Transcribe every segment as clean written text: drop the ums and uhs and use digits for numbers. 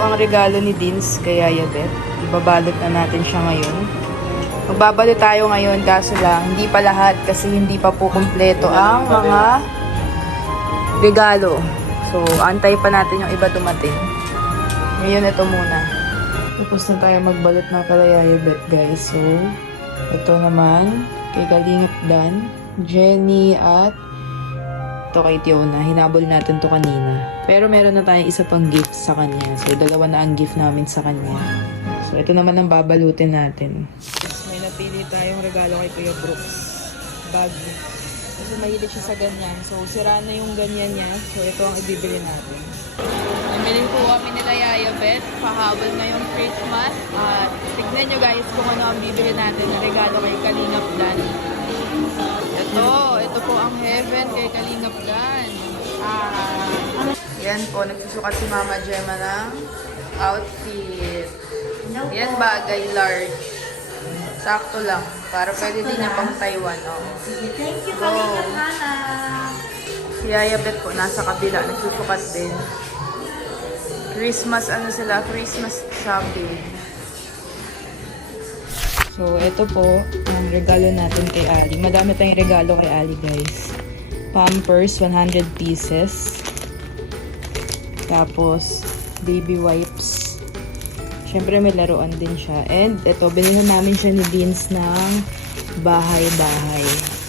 ang regalo ni Dins kay Yaya Beth. Ibabalot na natin siya ngayon. Magbabalot tayo ngayon kaso lang, hindi pa lahat kasi hindi pa po kumpleto ang mga regalo. So, antay pa natin yung iba dumating. Ngayon, ito muna. Tapos na tayo magbalot na pala Yaya Beth, guys. So, ito naman, kay Kalingap Dan, Jenny, at ito kay Tiona. Hinabol natin to kanina. Pero meron na tayong isa pang gift sa kanya. So, dalawa na ang gift namin sa kanya. So, ito naman ang babalutin natin. May napili tayong regalo kay Kuya Brooks. Bag. Kasi mahilig siya sa ganyan. So, sira na yung ganyan niya. So, ito ang ibibili natin. Namili po kami nila Yaya Beth. Pahabol na yung Christmas. At tignan nyo guys kung ano ang bibili natin na regalo kay Kalingap Dan. Ito po ang heaven kay Kalingap Dan. Yan po, nagsusukat si Mama Gemma ng outfit. Yan bagay, large. Sakto lang. Para pwede din niya pang Taiwan. Oh. Thank you, Kalingap Hana. Si Yaya Beth po, nasa kabila. Nagsusukat din. Christmas, Christmas shopping. So, ito po, ang regalo natin kay Ali. Madami tayong regalo kay Ali, guys. Pampers, 100 pieces. Tapos, baby wipes. Siyempre, may laruan din siya. And, ito, binili namin siya ni Beans ng bahay-bahay.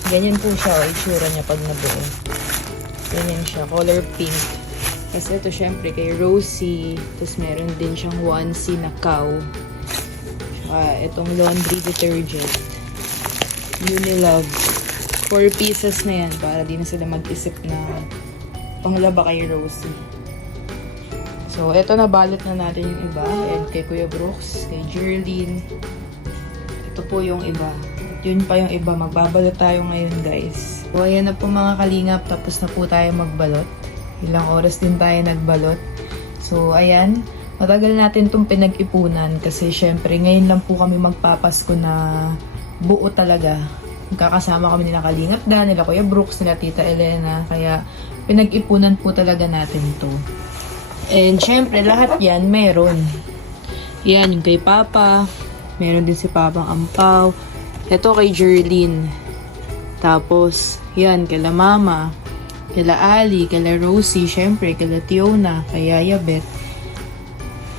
Ganyan po siya, o itsura niya pag nabuo. Ganyan siya, color pink. Kasi ito, syempre, kay Rosie. Tapos, meron din siyang onesie na cow. Itong laundry detergent. Unilove. 4 pieces na yan para di na sila mag-isip na panglaba kay Rosie. So, ito nabalot na natin yung iba. And kay Kuya Brooks, kay Jerlyn. Ito po yung iba. At yun pa yung iba. Magbabalot tayo ngayon, guys. So, ayan na po mga kalingap. Tapos na po tayo magbalot. Ilang oras din tayo nagbalot. So, ayan. Matagal natin itong pinag-ipunan kasi syempre ngayon lang po kami magpapasko na buo talaga. Magkakasama kami nila Kalingap Dan, nila Kuya Brooks, nila Tita Elena. Kaya pinag-ipunan po talaga natin to. And syempre lahat yan meron. Yan yung kay Papa. Meron din si Papang Ampaw. Ito kay Jerlyn. Tapos yan kila Mama. Kila Ali, kila Rosie, syempre kila Tiona, kay Yaya Beth.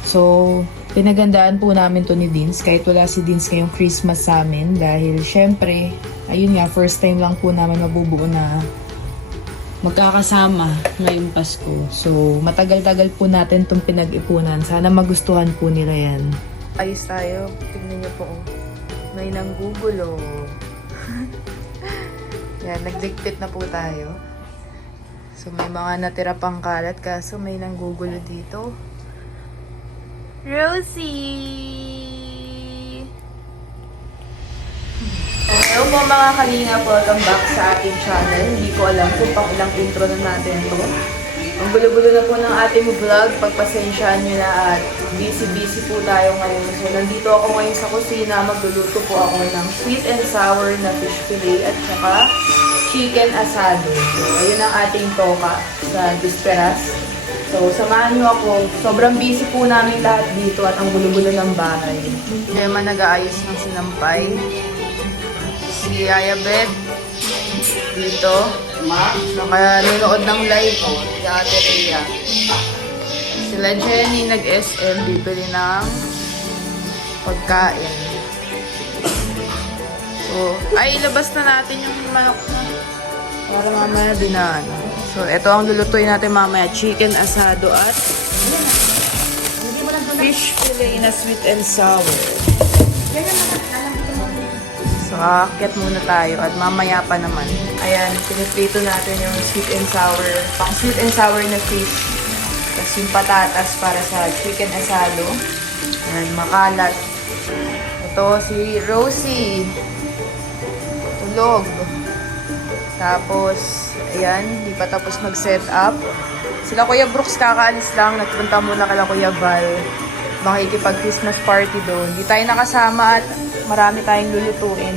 So, pinagandaan po namin to ni Dins kahit wala si Dins ngayong Christmas sa amin dahil syempre, ayun nga, first time lang po namin mabubuo na magkakasama ngayong Pasko. So, matagal-tagal po natin itong pinag-ipunan. Sana magustuhan po nila yan. Ayos tayo. Tingnan niyo po. May nanggugulo. Yan, nagligpit na po tayo. So, may mga natira pang kalat kaso may nanggugulo dito. Rosie! Hello po mga kalinga, welcome back sa ating channel. Hindi ko alam kung pang ilang intro na natin to. Ang gulo-gulo na po ng ating vlog. Pagpasensyaan nyo na at busy-busy po tayo ngayon. So nandito ako ngayon sa kusina. Magluluto po ako ng sweet and sour na fish fillet at saka chicken asado. So ayun ang ating toka sa Bisperas. So, samahan nyo ako. Sobrang busy po namin lahat dito at ang gulo-gulo ng bahay. Emma nag-aayos ng sinampay. Si Yaya Beth dito. Nanonood ng live. Si Ate Rhea. Sila Jenny nag-SM. Bibili ng pagkain. So, ay ilabas na natin yung manok na. Para mamaya dinaan. So, ito ang lulutuin natin mamaya. Chicken asado at fish fillet na sweet and sour. So, aakyat muna tayo at mamaya pa naman. Ayan, piniprito natin yung sweet and sour. Pang sweet and sour na fish. Tapos yung patatas para sa chicken asado. Ayan, makalat. Ito si Rosie. Tulog. Tapos, ayan, di pa tapos mag-set up. Sila Kuya Brooks kakaalis lang. Nagpunta muna kala Kuya Val. Makikipag-Christmas party doon. Di tayo nakasama at marami tayong lulutuin.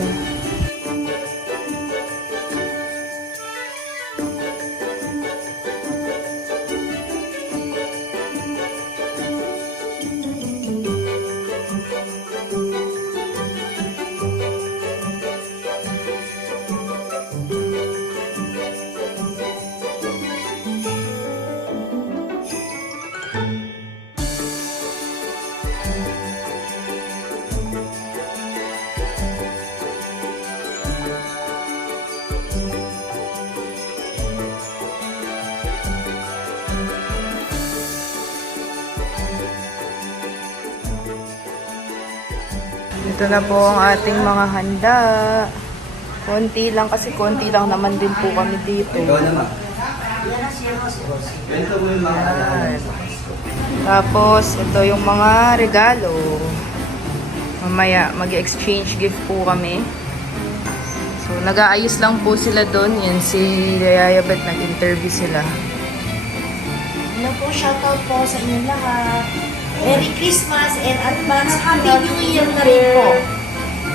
Ito na po ang ating mga handa. Konti lang kasi konti lang naman din po kami dito. Ayan. Tapos, ito yung mga regalo. Mamaya, mag-exchange gift po kami. So, nag-aayos lang po sila doon. Yan, si Yaya Bet, nag-interview sila. Hello po, shoutout po sa inyong lahat. Merry Christmas and advance Happy New Year na rin po.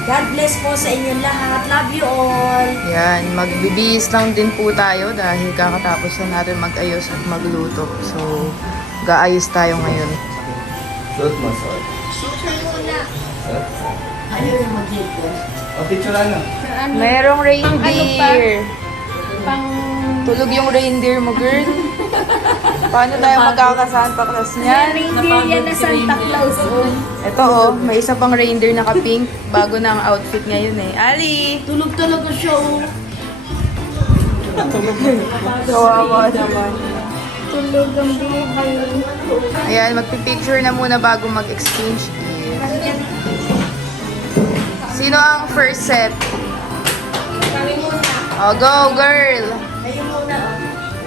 God bless po sa inyong lahat. Love you all. Yan, magbibihis lang din po tayo dahil kakatapos na natin mag-ayos at magluto. So, gaayos tayo ngayon. Suot mo, suot. Susunod muna. Suot. Ayaw yung mag-hito. O, picture na. Merong reindeer. Pang... Tulog yung reindeer mo, girl. Paano tayo magkakasaan paklas niyan? Reindeer yan na Santa Claus. Ito oh, may isa pang reindeer naka-pink. Bago na ang outfit ngayon eh. Ali! Tulog talaga siya. Kawawa naman. Tulog ang buhay. Ayan, magpipicture na muna bago mag-exchange gift. Sino ang first set? Kami muna. Oh, go girl! Kayo muna.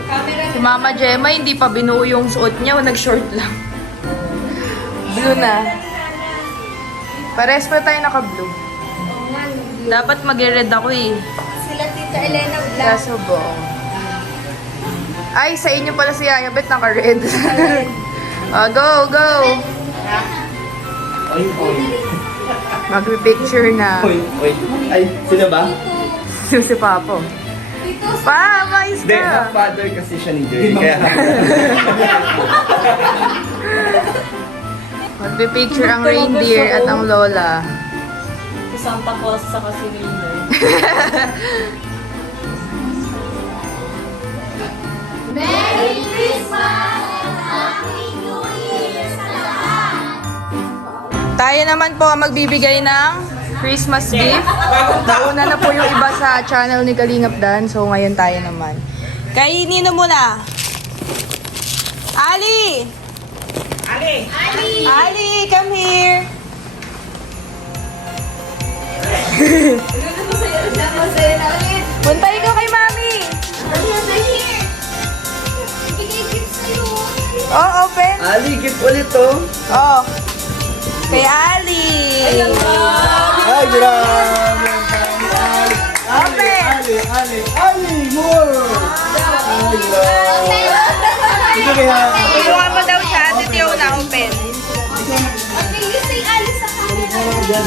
Camera Si Mama Gemma, hindi pa binuo yung suot niya, nag-short lang. Blue na. Pares pa tayo naka-blue. Dapat mag-red ako eh. Sila Tita Elena Vlog. Kaso bo. Ay, sa inyo pala si Yaya Bet, naka-red. Oh, go, go! Oy, oy. Magpipicture na. Oy, oy. Ay, sino ba? Si Papo. Pa, mais Hindi, ka! half-father kasi siya ni Jerry. Kaya Magpipicture ang reindeer at ang lola. Si Santa Claus sa si Reindeer. Merry Christmas and Happy New Year sa lahat! Tayo naman po ang magbibigay ng Christmas gift. Nauna na po yung iba sa channel ni Kalingap Dan. So, ngayon tayo naman. Kainin na muna. Ali! Ali! Ali, come here! Puntay ka kay Mami! Oh, open! Ali, gift ulit to. Oh. Kay Ali! Ay, grabe. Open! Ali, more. Ay, grabe. Ito kaya. Tulungan mo daw siya. Ate Tio na open. Okay, you say Alice sa camera.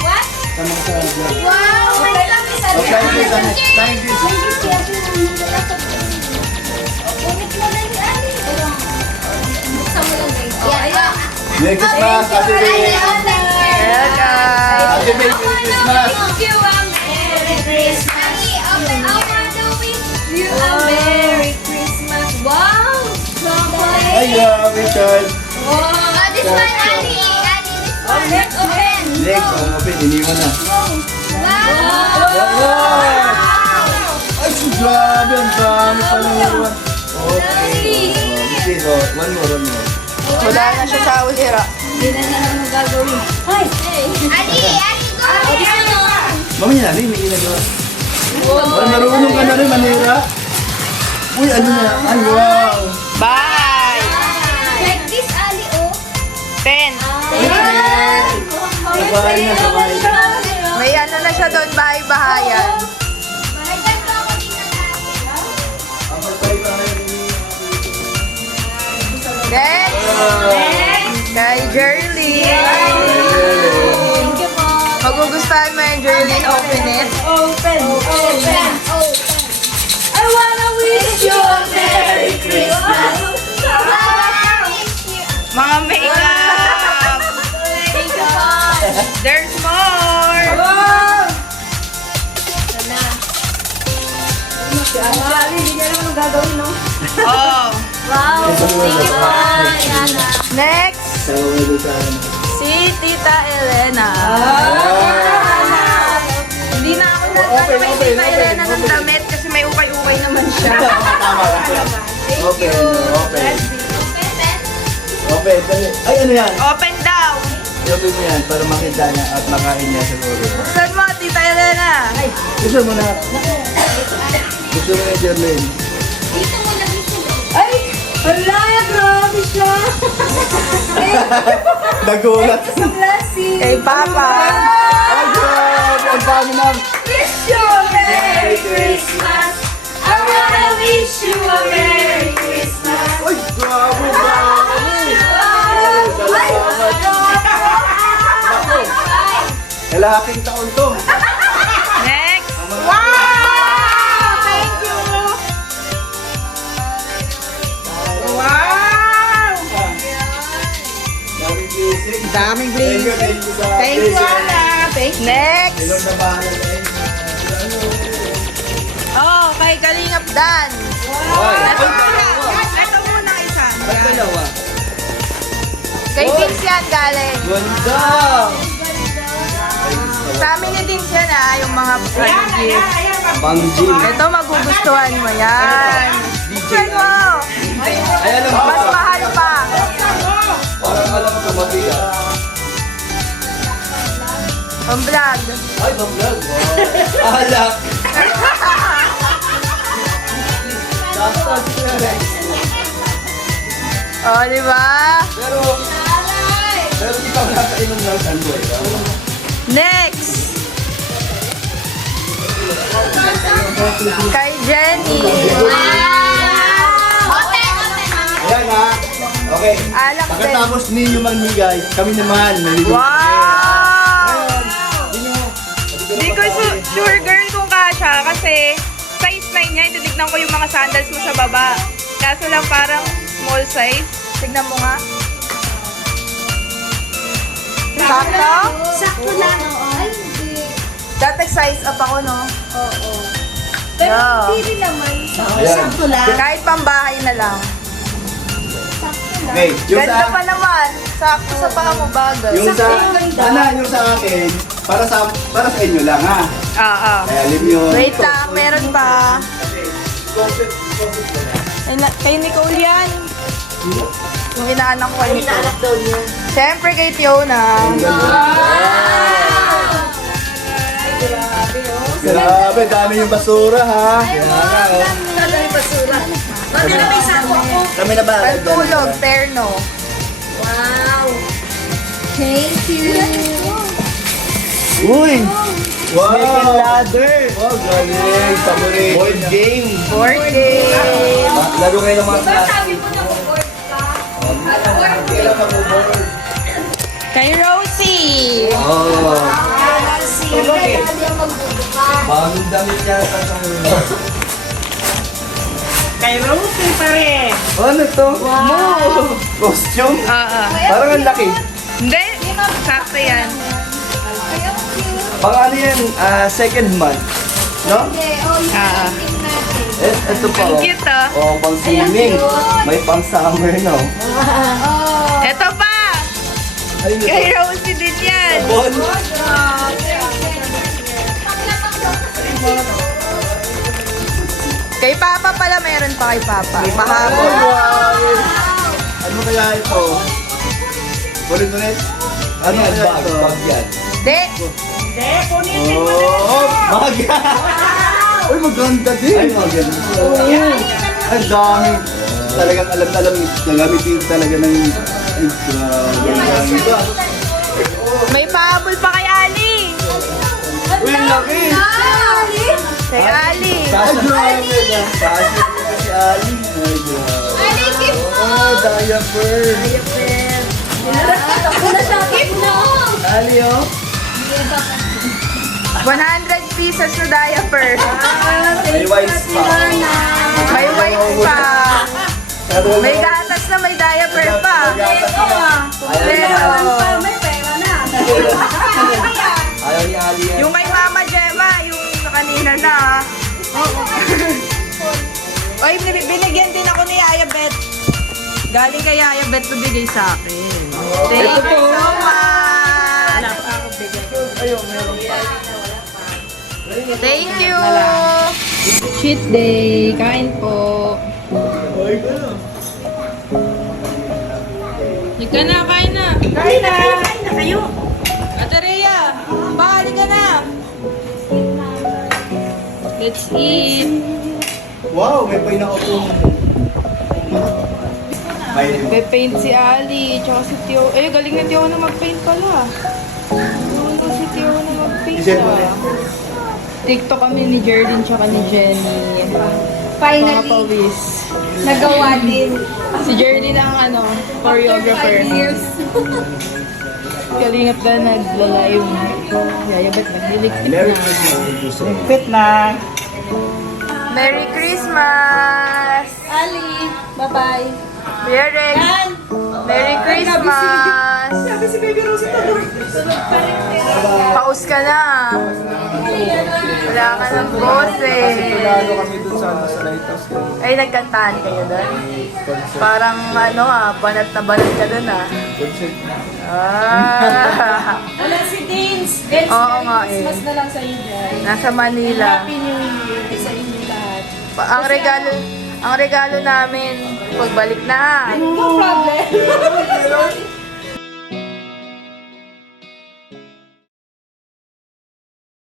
What? Tamang sa vlog. Wow! May lang isa Oh, thank you, thank you. Ulit mo na ni Ali. Buksan mo lang guys. Yeah. Merry Christmas, Happy Day. Welcome! Happy Day, Merry Christmas. Merry Christmas. Open the wish you a Merry Christmas. Wow! Chocolate. Ay, grabe, Charles. Wow! This one, Ali. Ali, this one. Open. Next, open, iniwan na. Wow! Wow! Ay, grabe, ang dami pala naman. Okay. Okay, so, one more. Wala na siya sa ulira. Ali, go! Mamaya na, may ginagawa. Ay, marunong ka na rin, manira. Uy, ano na? Ay, wow! Bye! Like this, Ali, oh. 10. Sabay na, sabay. May ano na siya doon, bahay-bahayan. Next! Kay Jerlyn. Magugustuhan mo yung Jerlyn, open it. Open. I wanna wish you a Merry Christmas. Mga makeup! There's more! Oh. Wow, thank you po, Yana. Next, Sabay doon sa ano. si Tita Elena. Hindi na ako Open, kay open, Tita open, Elena ng open. damit kasi may ukay-ukay naman siya. Tama lang. Open, open. Open, dali. Ay, ano yan? Open daw! i-open mo yan para makita niya at makain niya siguro. Saan mo, Tita Elena? Gusto mo na. Gusto mo na, Jerlyn. Ay! Wala! Grabe siya! Nagulat. Sa blessing! Kay Papa. Ay, grabe. Ang dami ng... Wish you a Merry Christmas! I wanna wish you a Merry Christmas! Ay, grabe. Dami. Kalahating taon to. Next. Wow! Thank you. Wow! Daming blessing. Daming Thank you, thank you sa Thank you, blessing. Ana. Thank you. Next. Ilong na bahala sa inyo. Oh, kay Kalingap Dan. Ay, Ito muna. Ito muna isa. Ba't dalawa? Kay Vince yan galing. Ganda! Sa amin ni Vince yan yung mga gift. Pang gym. Ito magugustuhan mo yan. Check mo. Ay, alam mo Mas ba? mahal pa. Parang alam ko matiga. Ang vlog. Ay, mag-vlog. Wow. Alak. Dapat siya, Rex. Oh, di ba? Pero di pa nakainom ng sandwich. Next. Kay Jenny. Ayan ha. Okay. Alak din. Pagkatapos ninyo magbigay, kami naman malibig. Wow! Di ko sure girl kung kasha kasi size 9 niya. Titignan ko yung mga sandals mo sa baba. Kaso lang parang small size. Tignan mo nga. Sakto? Sakto lang. Ay, hindi. Dati size up ako, no? Oo. Pero Yeah. hindi rin naman. Ayan. Sakto lang. Kahit pambahay na lang. Sakto lang. Okay, yung Ganda sa... pa naman. Sakto sa paa mo bagay. Yung sa... Sakto yung ganda. Yung sa akin, para sa inyo lang ha. Kaya alam yun. Wait lang, meron pa. Kay Nicole yan. Yung inaanak ko kay Nicole. Inaanak daw niya. Siyempre kay Tiona. Grabe, dami yung basura ha. Ano yung basura? Bakit na may sako ako? Kami na ba? Pantulog, terno. Wow! Thank you! Uy! Wow! Snake and ladder! Wow, galing! Paborito! Board game! Board game. Laro kayo ng mga class. Sabi mo na mag-board ka. Kailan mag-board? Kay Rosie. Oh! Tulog eh. Bagong damit yata sa Kay Rosie pa rin. Ano to? Wow! Costume? Parang ang laki. Hindi, sakto yan. Pang ano yan? Second month. No? Ito pa. Ang cute ah. Oh, pang swimming. May pang summer no. Ito pa. Ayun ito. Kay Rosie din yan. Bon. Kay Papa pala, meron pa kay Papa. Oh, Pahabol. wow! Ano kaya ito? Ulit. Ano kaya ito? Bag yan. Hindi. Hindi, punitin mo na. Oh, bag! Uy, maganda din. Ay, maganda. Ang dami. Talagang alam nagamitin talaga ng... Ay, grabe. Ang dami ba? May pahabol pa kay Ali. Uy, ang laki! Kay Ali. Ay, grabe na. Kasi si Ali. Ay, grabe. Oh, diaper. Ali, oh. 100 pieces na diaper. May wipes pa. May wipes pa. May gatas na may diaper pa. Pero, Ayaw ni Ali yan. yung kay Mama Gemma, yung kanina na. Oy, binigyan din ako ni Yaya Bet. Galing kay Yaya Bet to bigay sa akin. Thank you so much. Thank you. Cheat day. Kain po. Ika na, kain na. Kain na! Kain na kayo. Ate Rhea, baka ka na. Let's eat. Wow, may pinaka-upong. May Nagpe-paint si Ali, tsaka si Tio. Eh, galing na Tio na mag-paint pala. Marunong si Tio na mag-paint Isip mo ah. TikTok kami ni Jerdin tsaka ni Jenny. Mga Finally, pawis. nagawa din. Si Jerdin ang choreographer. 5 years. Kalingap ka nagla-live. Yayabat nagliligpit Merry na. Christmas. Quit na! Merry Christmas! Ali, bye-bye. Merry Merry Christmas! Sabi si Baby Rosie tuloy. Paus ka na. Wala ka ng boses. Lalo kami dun sa lighthouse. Ay, nagkantahan kayo doon? Parang banat na banat ka doon ah. Concert na. Ah. Wala si Dins. Dins, Oo nga Merry eh. Christmas na lang sa iyo dyan. Nasa Manila. Happy New Year sa inyo lahat. Ang regalo namin, pagbalik na. No problem.